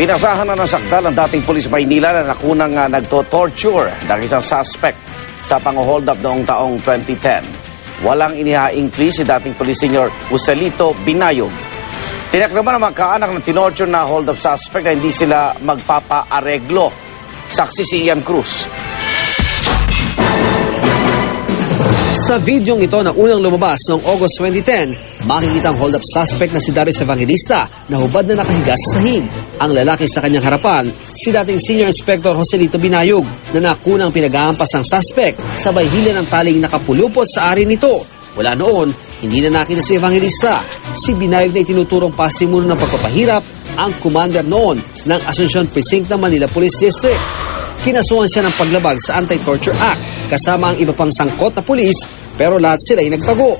Binasahan na ng sakdal ang dating pulis Maynila na nakunang nagto-torture ng isang suspect sa pang-hold up noong taong 2010. Walang inihaing plea si dating Police Senior Joselito Binayog. Tiyak naman ang magkaanak ng tinorture na hold-up suspect na hindi sila magpapa-areglo. Saksi si Ian Cruz. Sa videong ito na unang lumabas noong August 2010, makikita ang hold-up suspect na si Darius Evangelista na hubad na nakahiga sa sahig. Ang lalaki sa kanyang harapan, si dating Senior Inspector Joselito Binayog na nakunang pinag-aampas ang suspect sabay hila ng taling nakapulupot sa ari nito. Wala noon, hindi na nakita si Evangelista. Si Binayog na itinuturong pasimuno ng pagpapahirap ang commander noon ng Asuncion Precinct ng Manila Police District. Kinasuhan siya ng paglabag sa Anti-Torture Act kasama ang iba pang sangkot na pulis pero lahat sila ay nagtago.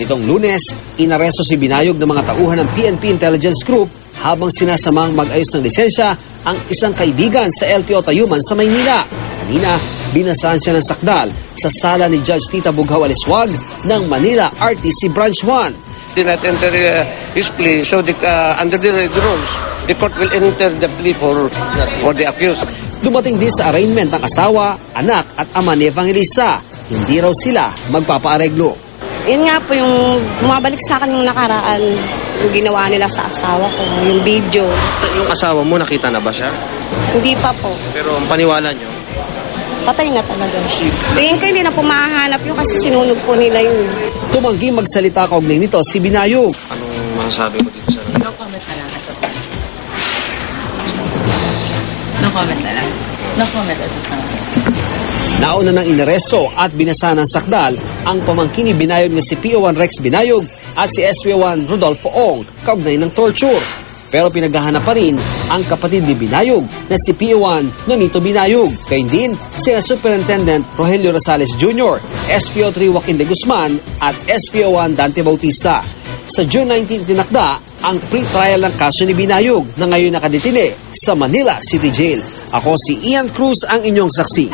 Nitong Lunes, inaresto si Binayog ng mga tauhan ng PNP Intelligence Group habang sinasamang mag-ayos ng lisensya ang isang kaibigan sa LTO Tayuman sa Maynila. Kanina, binasahan siya ng sakdal sa sala ni Judge Tita Bughaw Aliswag ng Manila RTC Branch 1. Did not enter his plea, so under the rules, the court will enter the plea for the accused. Dumating din sa arraignment ang asawa, anak at ama ni Evangelista. Hindi raw sila magpapaareglo. Yun nga po yung bumabalik sa akin yung nakaraan, yung ginawa nila sa asawa ko, yung video. Yung asawa mo, nakita na ba siya? Hindi pa po. Pero ang paniwala nyo? Patay na talaga siya. Tingin ko hindi na po mahahanap yun kasi sinunog po nila yun. Tumanggi magsalita kaugnay nito si Binayog. Anong masasabi mo dito sa No comment na lang. No comment na lang. No comment as of now. Nauna ng inaresto at binasa ng sakdal ang pamangkin ni Binayog na si PO1 Rex Binayog at si SPO1 Rodolfo Ong kaugnay ng torture. Pero pinaghahanap pa rin ang kapatid ni Binayog na si PO1 Nonito Binayog. Kaya din sina Superintendent Rogelio Rosales Jr., SPO3 Joaquin de Guzman at SPO1 Dante Bautista. Sa June 19 tinakda ang pre-trial ng kaso ni Binayog na ngayon nakadetine sa Manila City Jail. Ako si Ian Cruz ang inyong saksi.